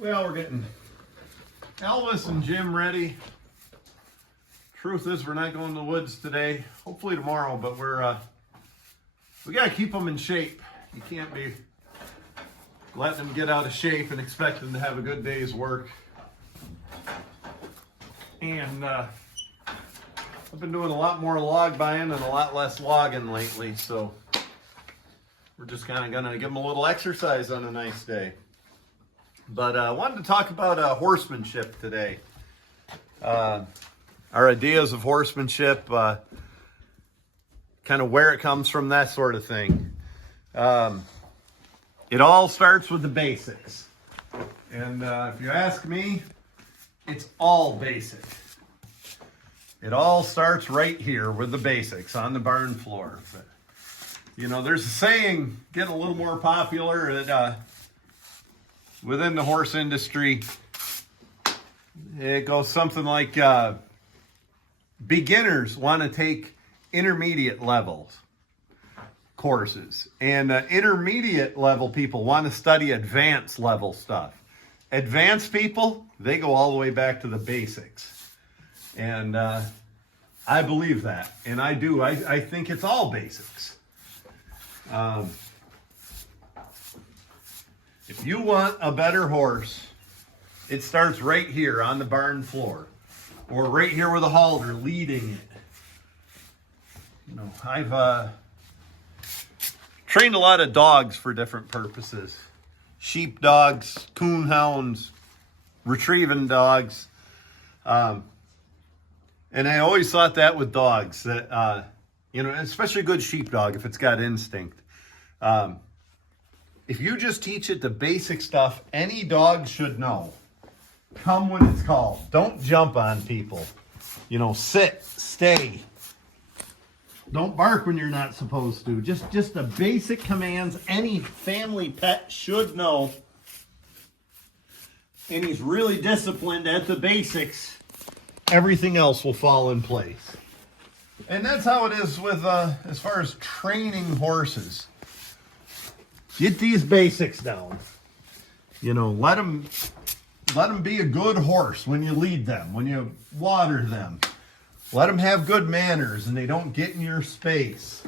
Well, we're getting Elvis and Jim ready. Truth is, we're not going to the woods today. Hopefully tomorrow, but we got to keep them in shape. You can't be letting them get out of shape and expect them to have a good day's work. And I've been doing a lot more log buying and a lot less logging lately, so we're just kind of going to give them a little exercise on a nice day. But I wanted to talk about horsemanship today. Our ideas of horsemanship, kind of where it comes from, that sort of thing. It all starts with the basics. And if you ask me, it's all basic. It all starts right here with the basics on the barn floor. But, you know, there's a saying getting a little more popular at, within the horse industry. It goes something like beginners want to take intermediate levels courses, and intermediate level people want to study advanced level stuff. Advanced people, they go all the way back to the basics. And I believe that, and I do. I think it's all basics. If you want a better horse, it starts right here on the barn floor, or right here with a halter leading it. You know, I've trained a lot of dogs for different purposes. Sheep dogs, coon hounds, retrieving dogs. And I always thought that with dogs, that, you know, especially a good sheepdog, if it's got instinct. If you just teach it the basic stuff any dog should know, come when it's called. Don't jump on people. You know, sit, stay. Don't bark when you're not supposed to. Just the basic commands any family pet should know. And he's really disciplined at the basics. Everything else will fall in place. And that's how it is with, as far as training horses. Get these basics down. You know, let them be a good horse when you lead them, when you water them. Let them have good manners and they don't get in your space.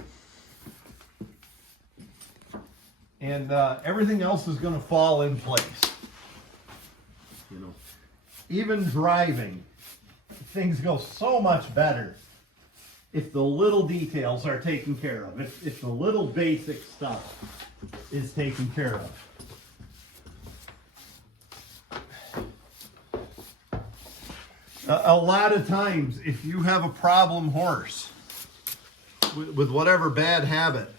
And everything else is going to fall in place. You know, even driving, things go so much better if the little details are taken care of, if the little basic stuff is taken care of. A lot of times, if you have a problem horse with whatever bad habit,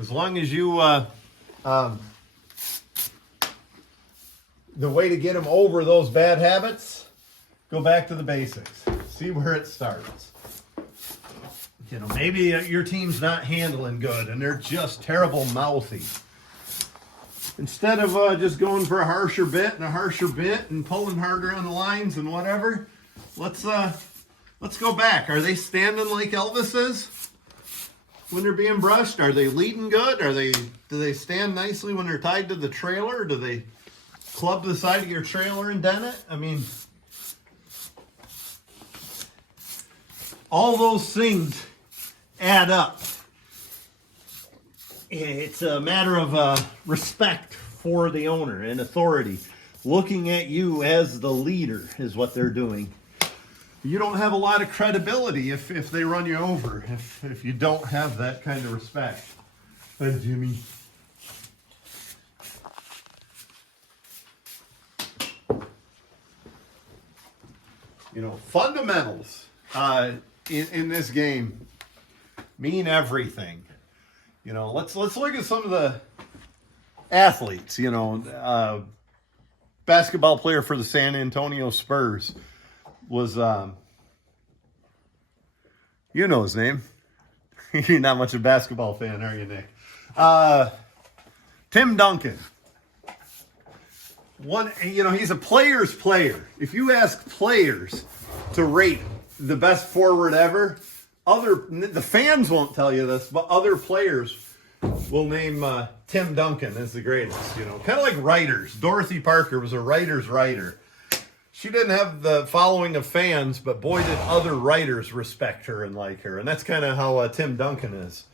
as long as you, the way to get them over those bad habits, go back to the basics. See where it starts. You know, maybe your team's not handling good and they're just terrible mouthy. Instead of just going for a harsher bit and pulling harder on the lines and whatever, let's go back. Are they standing like Elvis is when they're being brushed? Are they leading good? Do they stand nicely when they're tied to the trailer? Do they club the side of your trailer and dent it? I mean, all those things add up. It's a matter of respect for the owner and authority. Looking at you as the leader is what they're doing. You don't have a lot of credibility if they run you over, if you don't have that kind of respect. Hi, Jimmy. You know, fundamentals in this game mean everything. You know, let's look at some of the athletes. You know, basketball player for the San Antonio Spurs was, you know his name. You're not much of a basketball fan, are you, Nick? Tim Duncan. You know, he's a player's player. If you ask players to rate the best forward ever, the fans won't tell you this, but other players, we'll name Tim Duncan as the greatest, you know. Kind of like writers. Dorothy Parker was a writer's writer. She didn't have the following of fans, but boy, did other writers respect her and like her. And that's kind of how Tim Duncan is.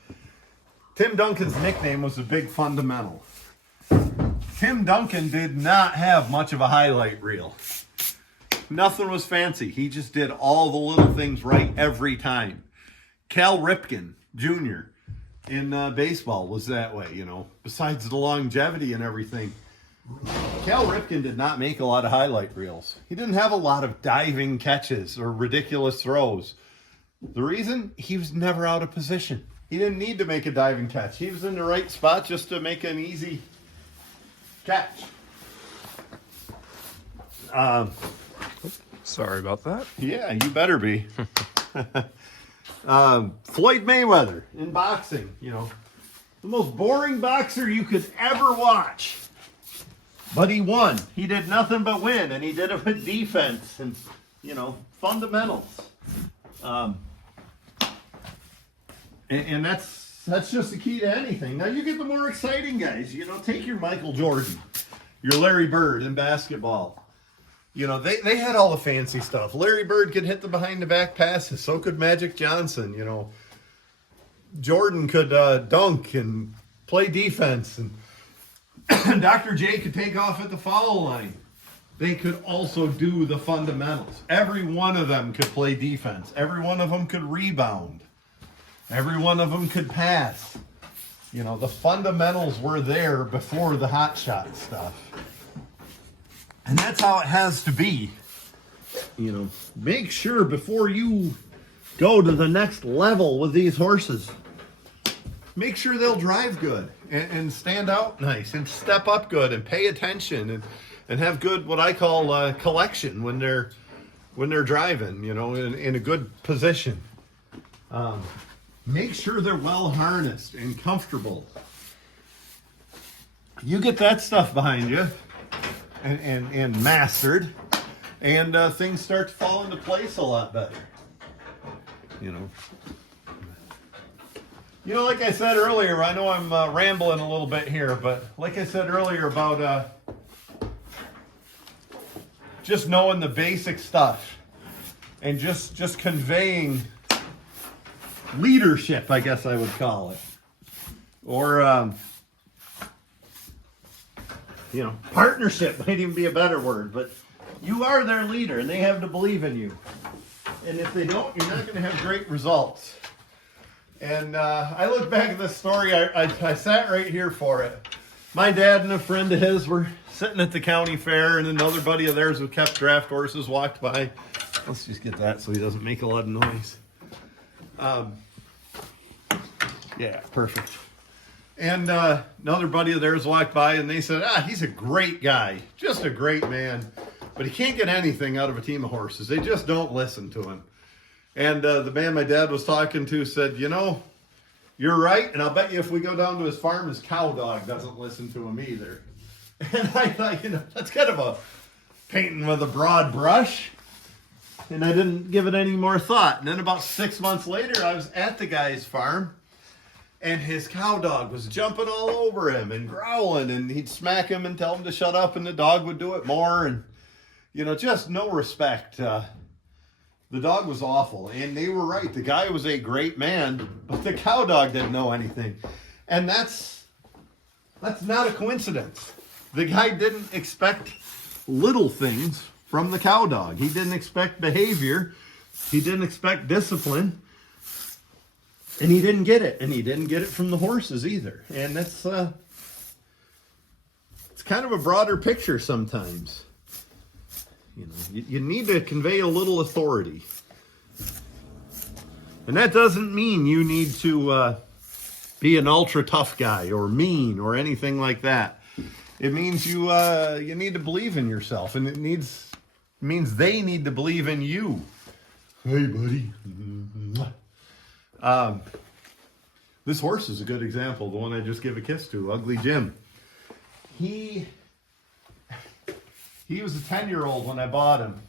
Tim Duncan's nickname was the Big Fundamental. Tim Duncan did not have much of a highlight reel. Nothing was fancy. He just did all the little things right every time. Cal Ripken Jr. in baseball was that way, you know, besides the longevity and everything. Cal Ripken did not make a lot of highlight reels. He didn't have a lot of diving catches or ridiculous throws. The reason? He was never out of position. He didn't need to make a diving catch. He was in the right spot just to make an easy catch. Sorry about that. Yeah, you better be. Floyd Mayweather in boxing, you know, the most boring boxer you could ever watch. But he won. He did nothing but win, and he did it with defense and, you know, fundamentals. And that's just the key to anything. Now you get the more exciting guys. You know, take your Michael Jordan, your Larry Bird in basketball. You know, they had all the fancy stuff. Larry Bird could hit the behind-the-back passes. So could Magic Johnson, you know. Jordan could dunk and play defense. And Dr. J could take off at the foul line. They could also do the fundamentals. Every one of them could play defense. Every one of them could rebound. Every one of them could pass. You know, the fundamentals were there before the hot shot stuff. And that's how it has to be. You know, make sure before you go to the next level with these horses, make sure they'll drive good and stand out nice and step up good and pay attention and have good, what I call collection when they're driving, you know, in a good position. Make sure they're well harnessed and comfortable. You get that stuff behind you and mastered, and things start to fall into place a lot better. You know, like I said earlier, I know I'm rambling a little bit here, but like I said earlier about just knowing the basic stuff and just conveying leadership, I guess I would call it. Or, you know, partnership might even be a better word, but you are their leader and they have to believe in you. And if they don't, you're not going to have great results. And I look back at this story, I sat right here for it. My dad and a friend of his were sitting at the county fair, and another buddy of theirs who kept draft horses walked by. Let's just get that so he doesn't make a lot of noise. Yeah, perfect. And another buddy of theirs walked by, and they said, he's a great guy, just a great man, but he can't get anything out of a team of horses. They just don't listen to him. And the man my dad was talking to said, you know, you're right, and I'll bet you if we go down to his farm, his cow dog doesn't listen to him either. And I thought, you know, that's kind of a painting with a broad brush. And I didn't give it any more thought. And then about 6 months later, I was at the guy's farm, and his cow dog was jumping all over him and growling, and he'd smack him and tell him to shut up, and the dog would do it more. And, you know, just no respect. The dog was awful, and they were right. The guy was a great man, but the cow dog didn't know anything. And that's not a coincidence. The guy didn't expect little things from the cow dog. He didn't expect behavior. He didn't expect discipline. And he didn't get it. And he didn't get it from the horses either. And that's it's kind of a broader picture sometimes. You know, you need to convey a little authority. And that doesn't mean you need to be an ultra tough guy or mean or anything like that. It means you need to believe in yourself, and it means they need to believe in you. Hey, buddy. This horse is a good example, the one I just gave a kiss to, Ugly Jim. He was a 10-year-old when I bought him.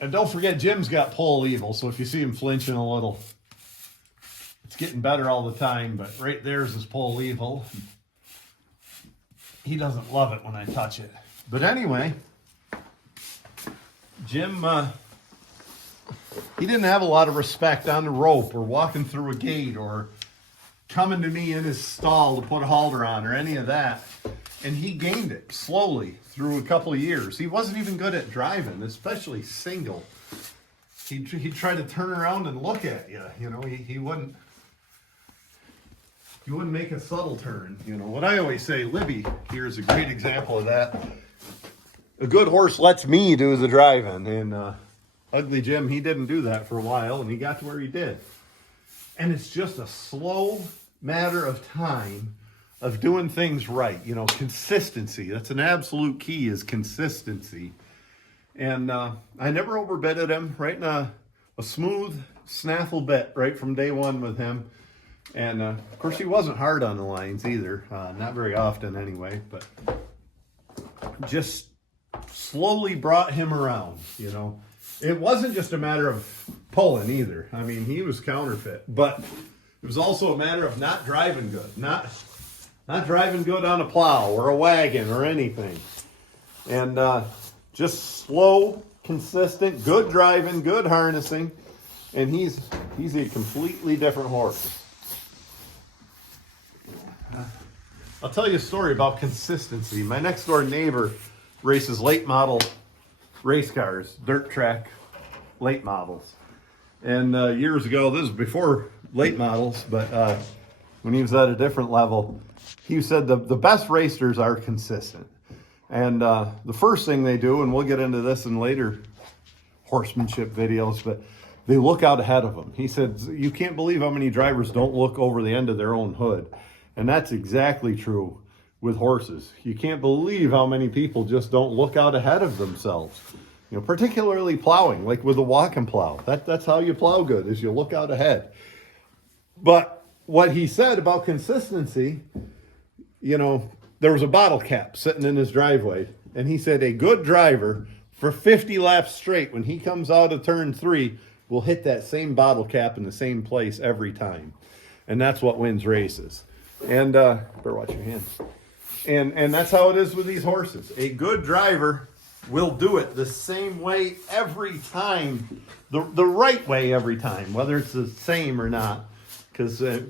And don't forget, Jim's got pole evil, so if you see him flinching a little, It's getting better all the time, but right there's his pole evil. He doesn't love it when I touch it. But anyway, Jim, he didn't have a lot of respect on the rope or walking through a gate or coming to me in his stall to put a halter on or any of that. And he gained it slowly through a couple of years. He wasn't even good at driving, especially single. He'd try to turn around and look at you. You know, he wouldn't make a subtle turn. You know, what I always say, Libby here's a great example of that. A good horse lets me do the driving. And Ugly Jim, he didn't do that for a while, and he got to where he did. And it's just a slow matter of time of doing things right. You know, consistency. That's an absolute key, is consistency. And I never overbetted him, right in a smooth snaffle bet right from day one with him. And of course, he wasn't hard on the lines either, not very often anyway, but just slowly brought him around, you know. It wasn't just a matter of pulling either. I mean, he was counterfeit, but it was also a matter of not driving good, not driving good on a plow or a wagon or anything. And just slow, consistent, good driving, good harnessing, and he's a completely different horse. I'll tell you a story about consistency. My next door neighbor races late model race cars, dirt track late models. And years ago, this was before late models, but when he was at a different level, he said the best racers are consistent. And the first thing they do, and we'll get into this in later horsemanship videos, but they look out ahead of them. He said, you can't believe how many drivers don't look over the end of their own hood. And that's exactly true with horses. You can't believe how many people just don't look out ahead of themselves. You know, particularly plowing, like with a walk and plow. That's how you plow good, is you look out ahead. But what he said about consistency, you know, there was a bottle cap sitting in his driveway, and he said a good driver for 50 laps straight, when he comes out of turn 3, will hit that same bottle cap in the same place every time. And that's what wins races. And better watch your hands. And that's how it is with these horses. A good driver will do it the same way every time, the right way every time, whether it's the same or not, because it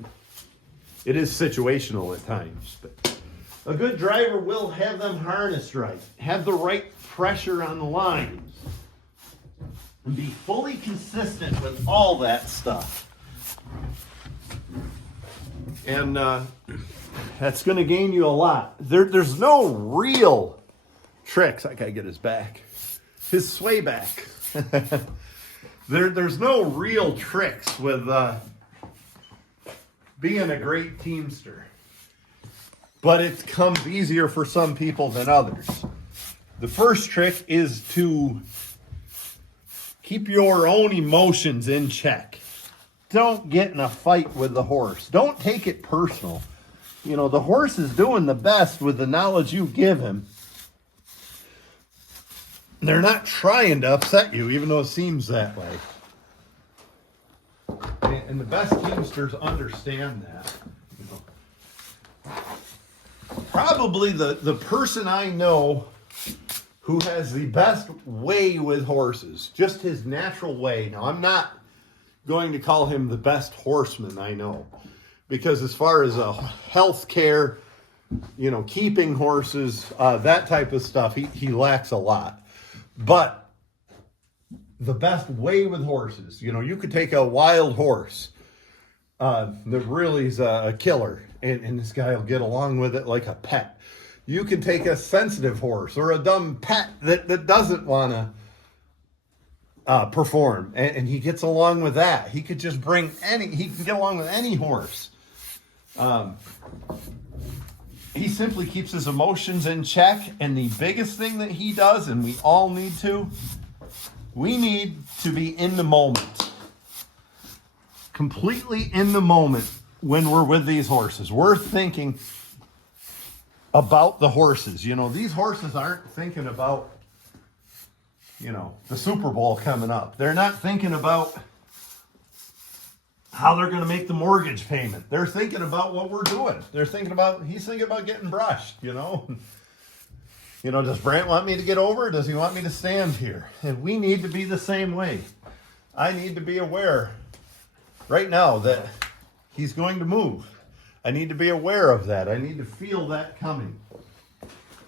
is situational at times. But a good driver will have them harnessed right, have the right pressure on the lines, and be fully consistent with all that stuff. And that's going to gain you a lot. There's no real tricks. I got to get his back. His sway back. There's no real tricks with being a great teamster. But it comes easier for some people than others. The first trick is to keep your own emotions in check. Don't get in a fight with the horse. Don't take it personal. You know, the horse is doing the best with the knowledge you give him. They're not trying to upset you, even though it seems that way. And the best teamsters understand that. You know. Probably the person I know who has the best way with horses, just his natural way. Now, I'm not going to call him the best horseman I know, because as far as health care, you know, keeping horses, that type of stuff, he lacks a lot. But the best way with horses, you know, you could take a wild horse that really is a killer, and this guy will get along with it like a pet. You can take a sensitive horse or a dumb pet that doesn't want to perform, and he gets along with that. He could just he can get along with any horse. He simply keeps his emotions in check, and the biggest thing that he does, and we all need to, we need to be in the moment. Completely in the moment when we're with these horses. We're thinking about the horses. You know, these horses aren't thinking about, you know, the Super Bowl coming up. They're not thinking about how they're going to make the mortgage payment. They're thinking about what we're doing. He's thinking about getting brushed, you know. You know, does Brandt want me to get over? Does he want me to stand here? And we need to be the same way. I need to be aware right now that he's going to move. I need to be aware of that. I need to feel that coming.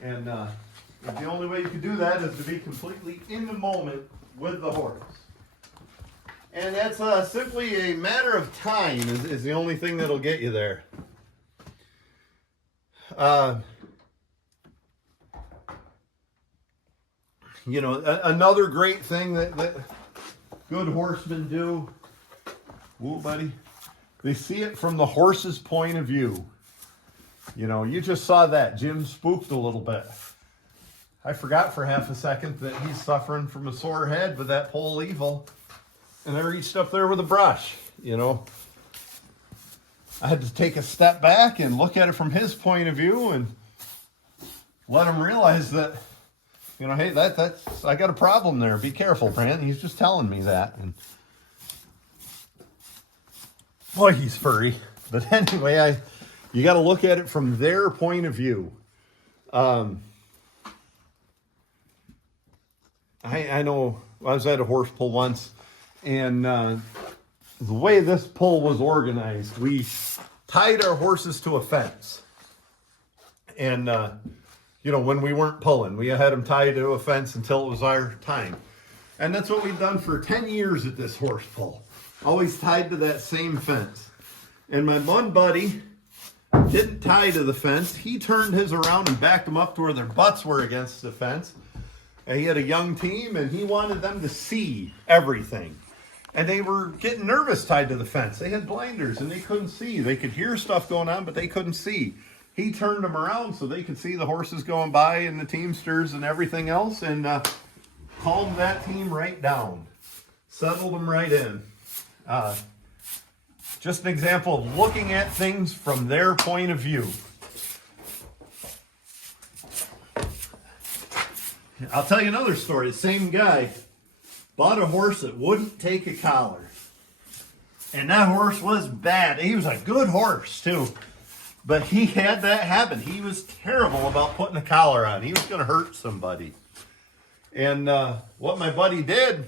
And the only way you can do that is to be completely in the moment with the horse. And that's simply a matter of time is the only thing that'll get you there. You know, another great thing that good horsemen do, whoa, buddy, they see it from the horse's point of view. You know, you just saw that. Jim spooked a little bit. I forgot for half a second that he's suffering from a sore head with that pole evil. And I reached up there with a brush, you know. I had to take a step back and look at it from his point of view and let him realize that, you know, hey, that's I got a problem there. Be careful, Brandt. He's just telling me that. And boy, he's furry. But anyway, you got to look at it from their point of view. I know I was at a horse pull once, and the way this pull was organized, we tied our horses to a fence. And, you know, when we weren't pulling, we had them tied to a fence until it was our time. And that's what we've done for 10 years at this horse pull. Always tied to that same fence. And my one buddy didn't tie to the fence. He turned his around and backed them up to where their butts were against the fence. And he had a young team, and he wanted them to see everything. And they were getting nervous tied to the fence. They had blinders, and they couldn't see. They could hear stuff going on, but they couldn't see. He turned them around so they could see the horses going by and the teamsters and everything else, and calmed that team right down. Settled them right in. Just an example of looking at things from their point of view. I'll tell you another story. The same guy bought a horse that wouldn't take a collar. And that horse was bad. He was a good horse, too. But he had that habit. He was terrible about putting a collar on. He was going to hurt somebody. And what my buddy did,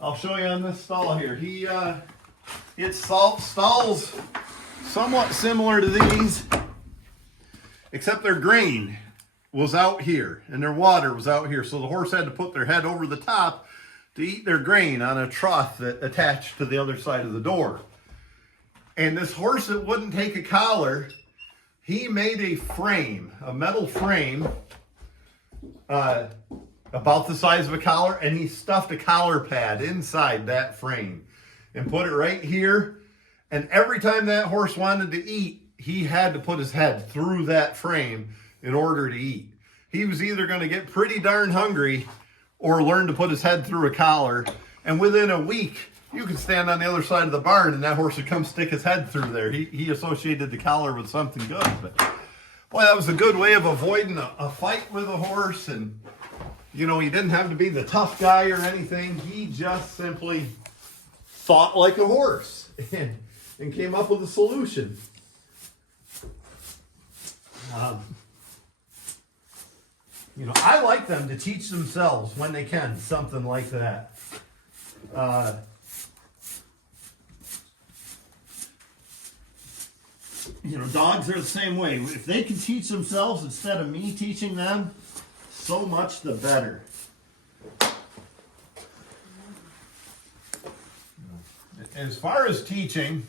I'll show you on this stall here. It's stalls somewhat similar to these, except their grain was out here and their water was out here. So the horse had to put their head over the top to eat their grain on a trough that attached to the other side of the door. And this horse that wouldn't take a collar, he made a frame, a metal frame, about the size of a collar, and he stuffed a collar pad inside that frame and put it right here. And every time that horse wanted to eat, he had to put his head through that frame in order to eat. He was either going to get pretty darn hungry or learn to put his head through a collar. And within a week, you could stand on the other side of the barn and that horse would come stick his head through there. He associated the collar with something good. But boy, that was a good way of avoiding a fight with a horse. And, you know, he didn't have to be the tough guy or anything. He just simply thought like a horse and came up with a solution. You know, I like them to teach themselves when they can, something like that. You know, dogs are the same way. If they can teach themselves instead of me teaching them, so much the better. As far as teaching,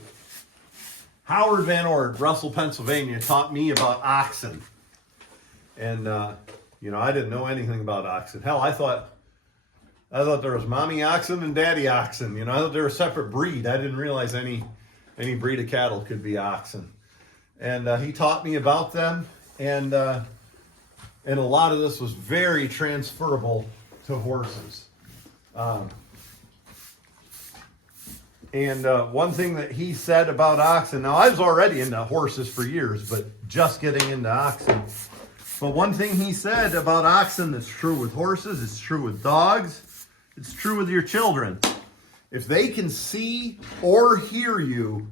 Howard Van Ord, Russell, Pennsylvania, taught me about oxen. And, you know, I didn't know anything about oxen. Hell, I thought there was mommy oxen and daddy oxen. You know, I thought they were a separate breed. I didn't realize any breed of cattle could be oxen. And he taught me about them. And a lot of this was very transferable to horses. And one thing that he said about oxen, now I was already into horses for years, but just getting into oxen. But one thing he said about oxen that's true with horses, it's true with dogs, it's true with your children. If they can see or hear you,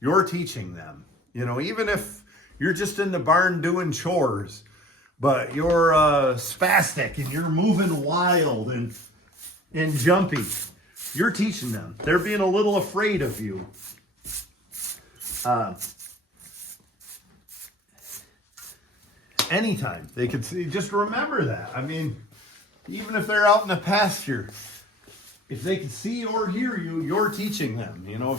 you're teaching them. You know, even if you're just in the barn doing chores, but you're spastic and you're moving wild and jumpy, you're teaching them. They're being a little afraid of you. Anytime they could see, just remember that. I mean, even if they're out in the pasture, if they can see or hear you, you're teaching them. You know,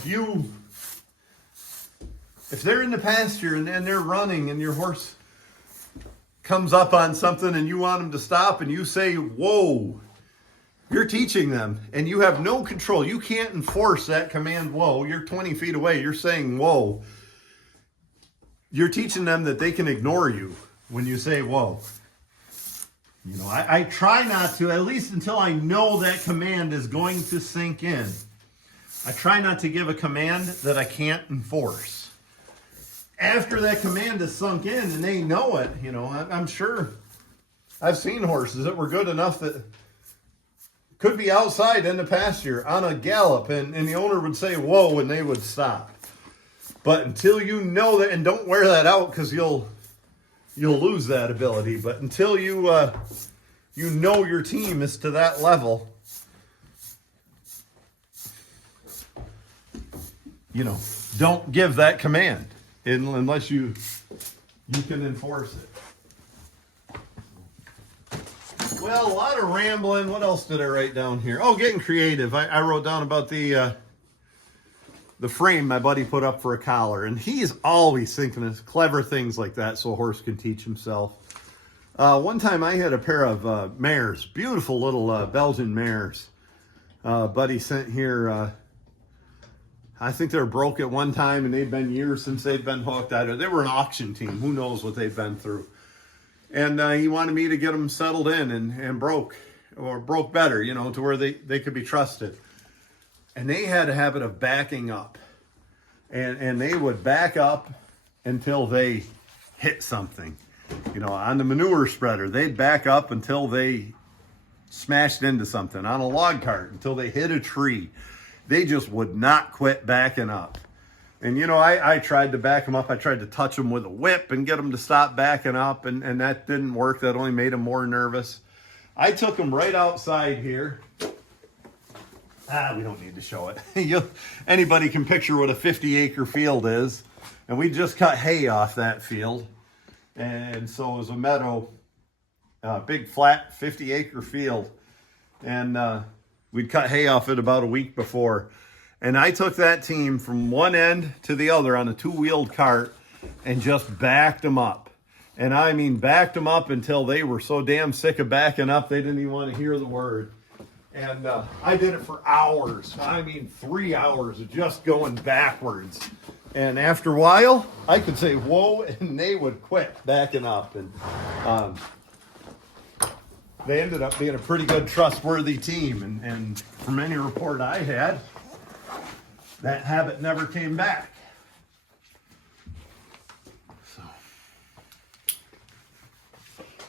if they're in the pasture and they're running and your horse comes up on something and you want them to stop and you say, whoa, you're teaching them and you have no control. You can't enforce that command, whoa. You're 20 feet away. You're saying, whoa. You're teaching them that they can ignore you when you say, whoa. You know, I try not to, at least until I know that command is going to sink in. I try not to give a command that I can't enforce. After that command is sunk in and they know it, you know, I'm sure I've seen horses that were good enough that could be outside in the pasture on a gallop and the owner would say, whoa, and they would stop. But until you know that, and don't wear that out because you'll lose that ability. But until you know your team is to that level, you know, don't give that command unless you can enforce it. Well, a lot of rambling. What else did I write down here? Oh, getting creative. I wrote down about the frame my buddy put up for a collar, and he's always thinking of clever things like that so a horse can teach himself. One time I had a pair of mares, beautiful little Belgian mares. Buddy sent here. I think they were broke at one time, and they'd been years since they'd been hooked. They were an auction team. Who knows what they've been through. And he wanted me to get them settled in and broke better, you know, to where they could be trusted. And they had a habit of backing up. And they would back up until they hit something. You know, on the manure spreader, they'd back up until they smashed into something. On a log cart, until they hit a tree. They just would not quit backing up. And, you know, I tried to back them up. I tried to touch them with a whip and get them to stop backing up. And that didn't work. That only made them more nervous. I took them right outside here. We don't need to show it. Anybody can picture what a 50-acre field is. And we just cut hay off that field. And so it was a meadow, big flat 50-acre field. And we'd cut hay off it about a week before. And I took that team from one end to the other on a two-wheeled cart and just backed them up. And I mean backed them up until they were so damn sick of backing up they didn't even want to hear the word. And I did it for hours. I mean 3 hours of just going backwards. And after a while, I could say, whoa, and they would quit backing up. And they ended up being a pretty good, trustworthy team. And from any report I had, that habit never came back. So,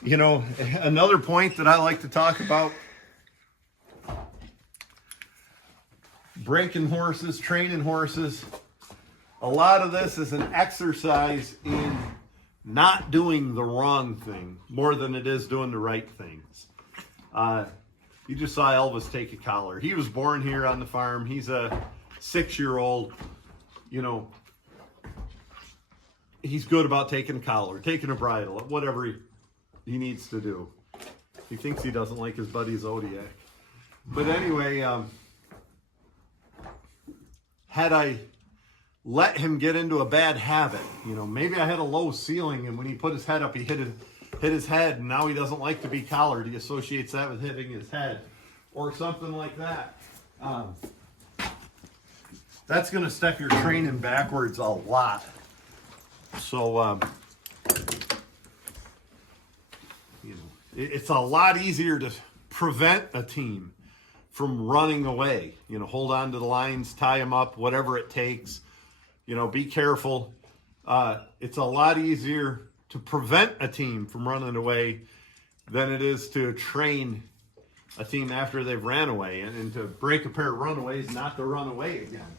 you know, another point that I like to talk about, breaking horses, training horses, a lot of this is an exercise in not doing the wrong thing more than it is doing the right things. You just saw Elvis take a collar. He was born here on the farm. He's a 6-year-old, you know, he's good about taking a collar, taking a bridle, whatever he needs to do. He thinks he doesn't like his buddy Zodiac. But anyway, had I let him get into a bad habit, you know, maybe I had a low ceiling and when he put his head up, he hit his head and now he doesn't like to be collared. He associates that with hitting his head or something like that. That's going to step your training backwards a lot. So, you know, it's a lot easier to prevent a team from running away. You know, hold on to the lines, tie them up, whatever it takes. You know, be careful. It's a lot easier to prevent a team from running away than it is to train a team after they've ran away, and to break a pair of runaways, not to run away again.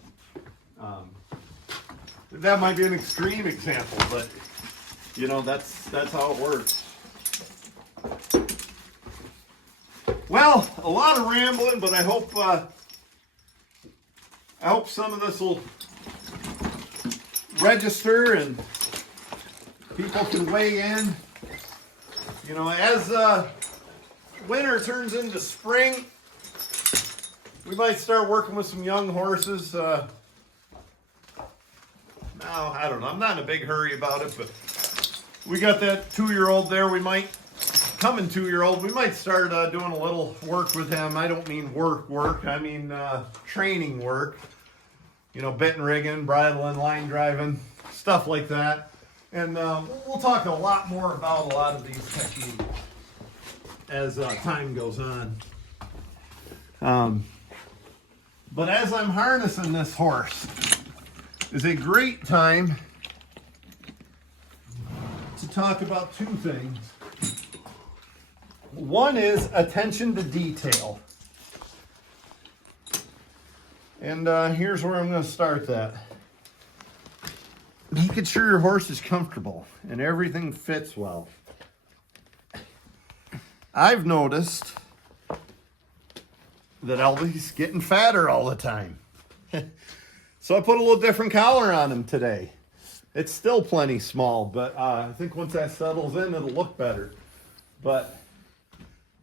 That might be an extreme example, but you know, that's how it works. Well, a lot of rambling, but I hope some of this will register and people can weigh in. You know, as winter turns into spring, we might start working with some young horses. Now, I don't know. I'm not in a big hurry about it, but we got that 2-year-old there. We might, coming 2-year-old, we might start doing a little work with him. I don't mean work. I mean training work. You know, bit and rigging, bridling, line driving, stuff like that. And we'll talk a lot more about a lot of these techniques as time goes on. But as I'm harnessing this horse, is a great time to talk about two things. One is attention to detail. And here's where I'm going to start that. Making sure your horse is comfortable and everything fits well. I've noticed that Elby's getting fatter all the time. So I put a little different collar on him today. It's still plenty small, but I think once that settles in, it'll look better. But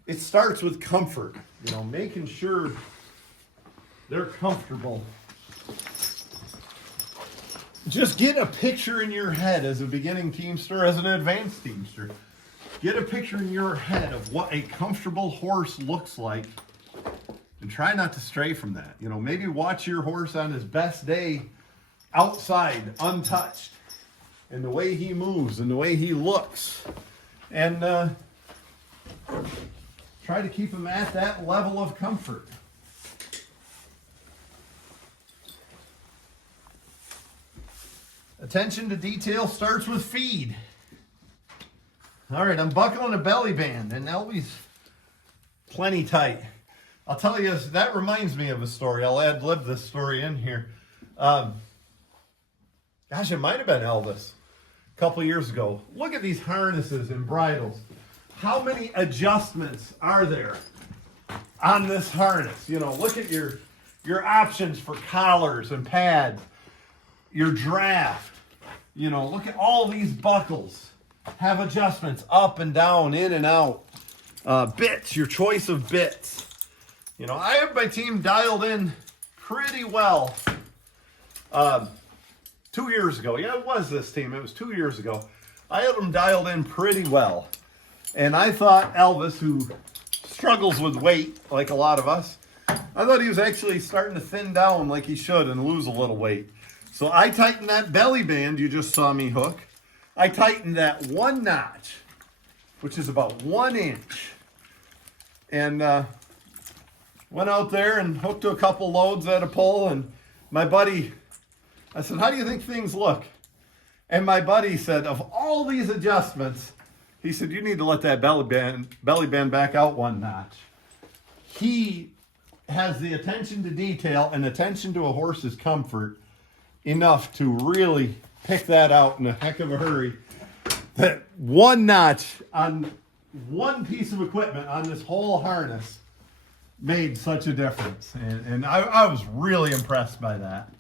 it starts with comfort, you know, making sure they're comfortable. Just get a picture in your head as a beginning teamster, as an advanced teamster. Get a picture in your head of what a comfortable horse looks like and try not to stray from that. You know, maybe watch your horse on his best day outside, untouched, and the way he moves and the way he looks. And try to keep him at that level of comfort. Attention to detail starts with feed. All right, I'm buckling a belly band, and Elby's plenty tight. I'll tell you, that reminds me of a story. I'll ad-lib this story in here. Gosh, it might have been Elvis a couple years ago. Look at these harnesses and bridles. How many adjustments are there on this harness? You know, look at your options for collars and pads, your draft. You know, look at all these buckles. Have adjustments up and down, in and out. Bits, your choice of bits. You know, I have my team dialed in pretty well. 2 years ago, yeah, it was this team. It was 2 years ago. I had them dialed in pretty well. And I thought Elvis, who struggles with weight like a lot of us, I thought he was actually starting to thin down like he should and lose a little weight. So I tightened that belly band you just saw me hook. I tightened that 1 notch, which is about 1 inch. And went out there and hooked a couple loads at a pole. And my buddy, I said, how do you think things look? And my buddy said, of all these adjustments, he said, you need to let that belly band back out 1 notch. He has the attention to detail and attention to a horse's comfort enough to really pick that out in a heck of a hurry. That 1 notch on one piece of equipment on this whole harness made such a difference. And I was really impressed by that.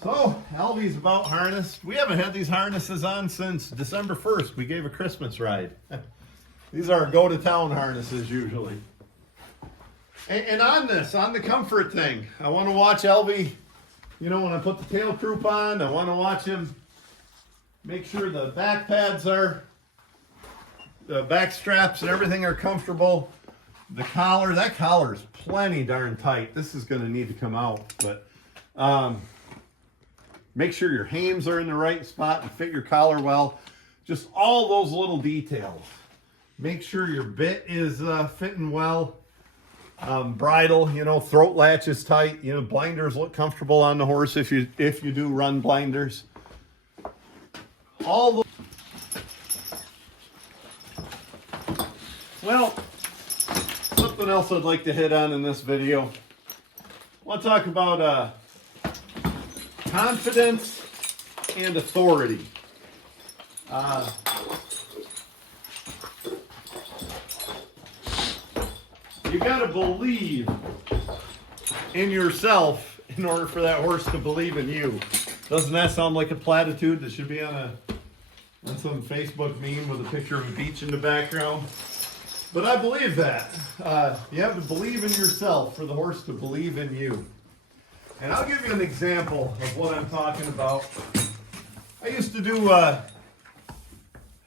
So, Elby's about harnessed. We haven't had these harnesses on since December 1st. We gave a Christmas ride. These are go-to-town harnesses usually. And on this, on the comfort thing, I want to watch Elby, you know, when I put the tail croup on, I want to watch him make sure the back pads are, the back straps and everything are comfortable. The collar, that collar is plenty darn tight. This is going to need to come out, but make sure your hams are in the right spot and fit your collar well. Just all those little details. Make sure your bit is fitting well. Bridle, you know, throat latch is tight. You know, blinders look comfortable on the horse if you do run blinders. All the Well, something else I'd like to hit on in this video. I want to talk about confidence and authority. You got to believe in yourself in order for that horse to believe in you. Doesn't that sound like a platitude that should be on some Facebook meme with a picture of a beach in the background? But I believe that. You have to believe in yourself for the horse to believe in you. And I'll give you an example of what I'm talking about. I used to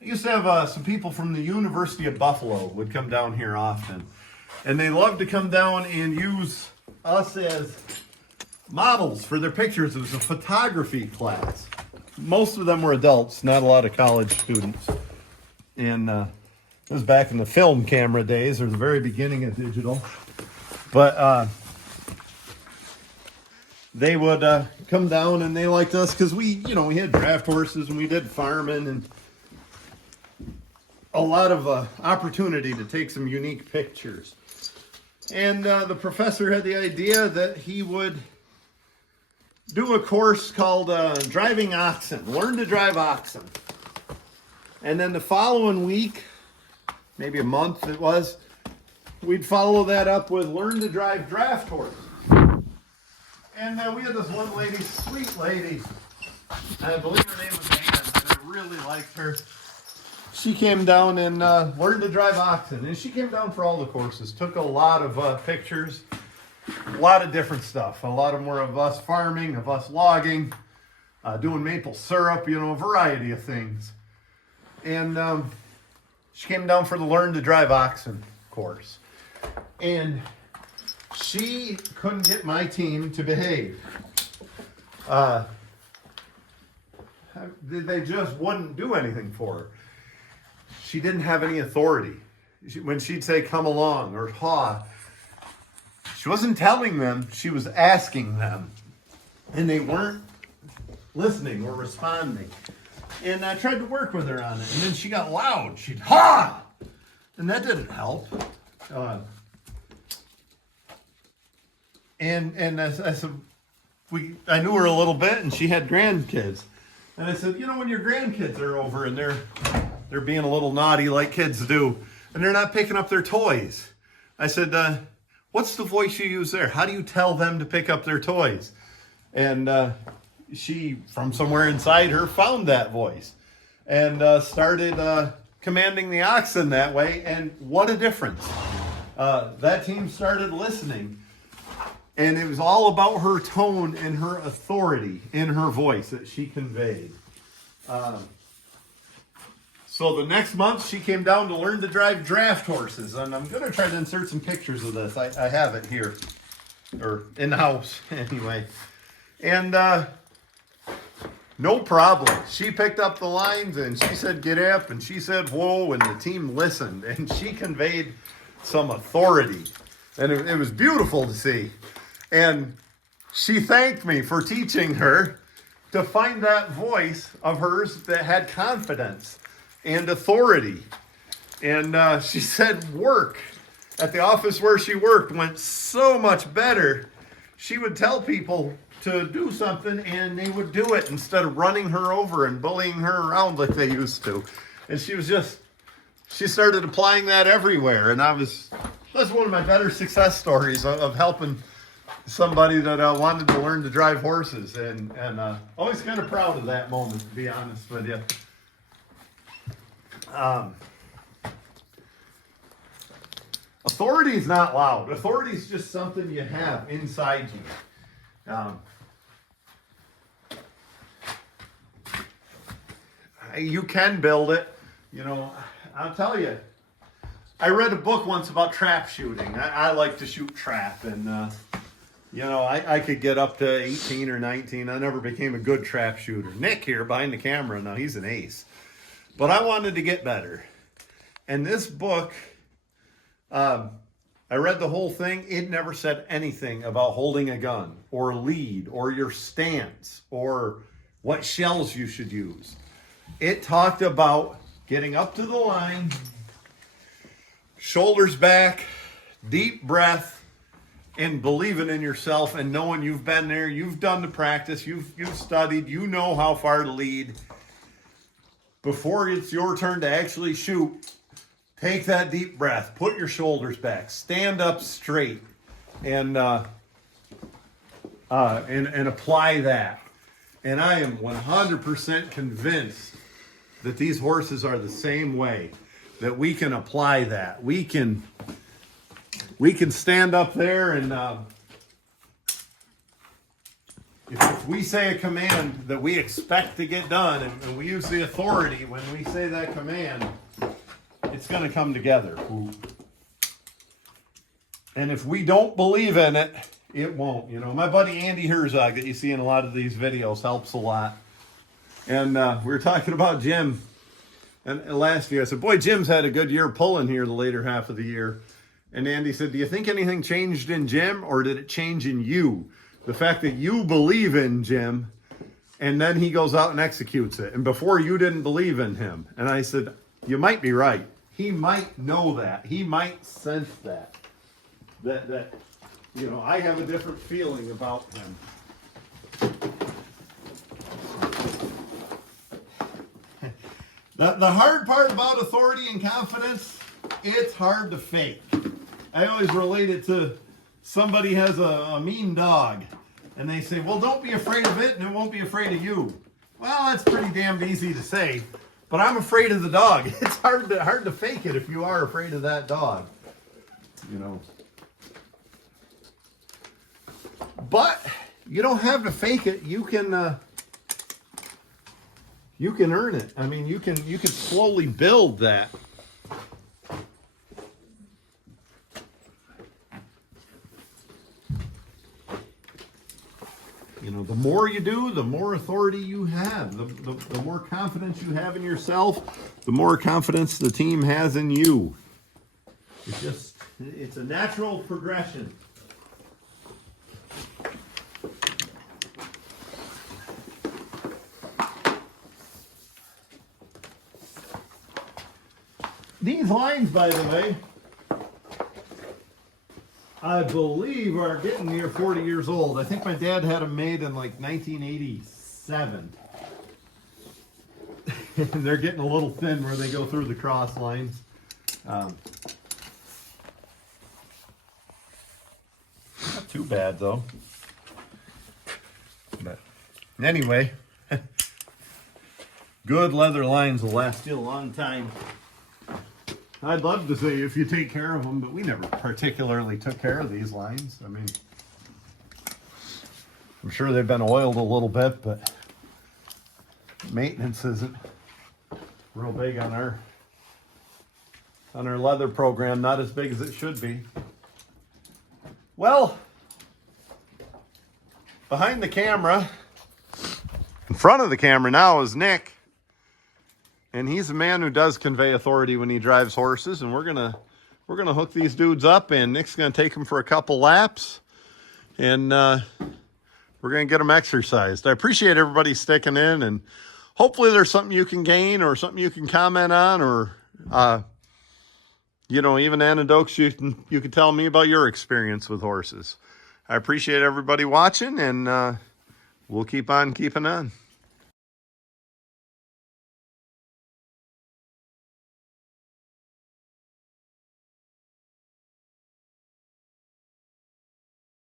have some people from the University of Buffalo would come down here often. And they love to come down and use us as models for their pictures. It was a photography class. Most of them were adults, not a lot of college students. And it was back in the film camera days, or the very beginning of digital. But they would come down and they liked us because we had draft horses and we did farming and a lot of opportunity to take some unique pictures. And the professor had the idea that he would do a course called Driving Oxen, Learn to Drive Oxen. And then the following week, maybe a month it was, we'd follow that up with Learn to Drive Draft Horse. And we had this one lady, sweet lady, I believe her name was Anne, and I really liked her. She came down and learned to drive oxen, and she came down for all the courses, took a lot of pictures, a lot of different stuff. A lot of more of us farming, of us logging, doing maple syrup, a variety of things. And she came down for the Learn to Drive Oxen course. And she couldn't get my team to behave. They just wouldn't do anything for her. She didn't have any authority. When she'd say, come along, or ha, she wasn't telling them, she was asking them. And they weren't listening or responding. And I tried to work with her on it. And then she got loud. She'd ha! And that didn't help. And I said, I knew her a little bit, and she had grandkids. And I said, when your grandkids are over and they're being a little naughty like kids do, and they're not picking up their toys. I said, what's the voice you use there? How do you tell them to pick up their toys? And she, from somewhere inside her, found that voice and started commanding the oxen that way. And what a difference. That team started listening. And it was all about her tone and her authority in her voice that she conveyed. So the next month, she came down to learn to drive draft horses. And I'm going to try to insert some pictures of this. I have it here. Or in the house, anyway. And no problem. She picked up the lines, and she said, get up. And she said, whoa. And the team listened. And she conveyed some authority. And it was beautiful to see. And she thanked me for teaching her to find that voice of hers that had confidence and authority. And she said work at the office where she worked went so much better. She would tell people to do something and they would do it instead of running her over and bullying her around like they used to. And she started applying that everywhere. And that's one of my better success stories of helping somebody that wanted to learn to drive horses, and always kind of proud of that moment, to be honest with you. Authority is not loud. Authority is just something you have inside you. You can build it. I'll tell you. I read a book once about trap shooting. I like to shoot trap, and I could get up to 18 or 19. I never became a good trap shooter. Nick here behind the camera, now he's an ace. But I wanted to get better. And this book, I read the whole thing. It never said anything about holding a gun or lead or your stance or what shells you should use. It talked about getting up to the line, shoulders back, deep breath, and believing in yourself and knowing you've been there, you've done the practice, you've studied, you know how far to lead. Before it's your turn to actually shoot, take that deep breath, put your shoulders back, stand up straight, and apply that. And I am 100% convinced that these horses are the same way, that we can apply that. We can stand up there and if we say a command that we expect to get done, and we use the authority when we say that command, it's going to come together. And if we don't believe in it, it won't. You know, my buddy Andy Herzog that you see in a lot of these videos helps a lot. And we were talking about Jim and last year. I said, boy, Jim's had a good year pulling here the later half of the year. And Andy said, do you think anything changed in Jim, or did it change in you? The fact that you believe in Jim, and then he goes out and executes it. And before, you didn't believe in him. And I said, you might be right. He might know that. He might sense that. That you know, I have a different feeling about him. The hard part about authority and confidence, it's hard to fake. I always relate it to somebody has a mean dog, and they say, well, don't be afraid of it, and it won't be afraid of you. Well, that's pretty damn easy to say, but I'm afraid of the dog. It's hard to fake it if you are afraid of that dog, you know. But you don't have to fake it. You can earn it. I mean, you can slowly build that. You know, the more you do, the more authority you have. The more confidence you have in yourself, the more confidence the team has in you. It's a natural progression. These lines, by the way, I believe are getting near 40 years old. I think my dad had them made in like 1987. And they're getting a little thin where they go through the cross lines. Not too bad though. But anyway, good leather lines will last you a long time. I'd love to say if you take care of them, but we never particularly took care of these lines. I mean, I'm sure they've been oiled a little bit, but maintenance isn't real big on our leather program. Not as big as it should be. Well, behind the camera, in front of the camera now is Nick. And he's a man who does convey authority when he drives horses. And we're gonna hook these dudes up, and Nick's gonna take them for a couple laps, and we're gonna get them exercised. I appreciate everybody sticking in, and hopefully there's something you can gain or something you can comment on, or you know, even anecdotes you can tell me about your experience with horses. I appreciate everybody watching, and we'll keep on keeping on.